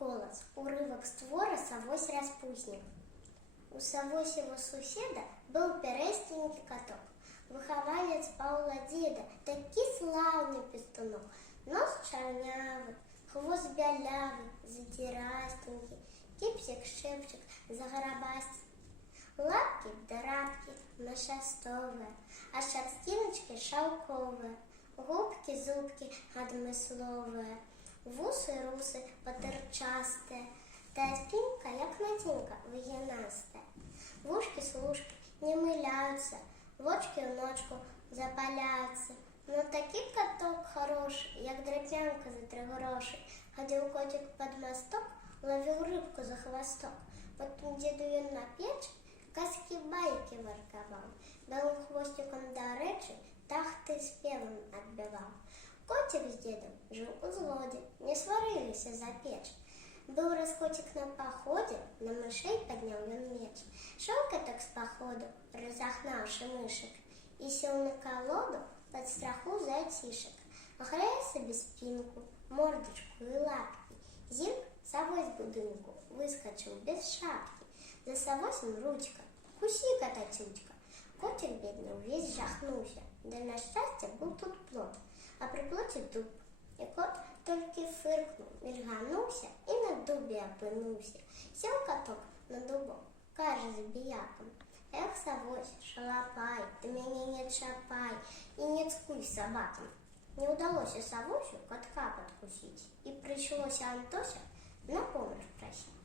голос, урывок с твора «Савось распутник». У Савосева суседа был пярэсценькі каток, выхаванец Паўла дзеда, такі слаўны пестунок. Нос чарнявы, хвост бялявы, задзірастенькі, кіпсік-шчэпчык загарабасты. Лапкі да рапкі нашастовыя, а шарсціначкі шаўковыя, губкі-зубкі адмысловыя, вусы-русы патырчастыя, тая спінка, як надзінка, выгінастая. Вушкі-слушкі не мыляюцца, вочкі ў ночку запаляюцца. Но такі каток хорошы, як драпянка за 3 грошы. Хадзіў коцік пад масток, лавіў рыбку за хвасток. Потым дзеду ён на печы казкі-байкі варкаваў. Белым хвосцікам дарэчы тахты спевам адбіваў. Коцік з дзедам жыў у згодзе, не сварыліся за печ. Быў раз коцік на паходзе, на мышэй падняў ён меч. Шоў каток з паходу, разагнаўшы мышак, і сеў на калоду пад страху зайцішак. Грэе сабе спінку, мордачку і лапкі. Зірк Савось з будынку выскачыў без шапкі. За Савосем ручка, кусі, катацючка. Коцік бедны ўвесь жахнуўся, да на шчасце быў тут плот, а пры плоце дуб. І кот толькі фыркнуў, мільгануўся і на дубе апынуўся. Сеў каток на дубок, кажа забіякам: «Эх, Савось, шалапай, ты мяне не чапай і не цкуй сабакам». Не ўдалося Савосю катка падкусіць, і прыйшлося Антося на помач прасіць.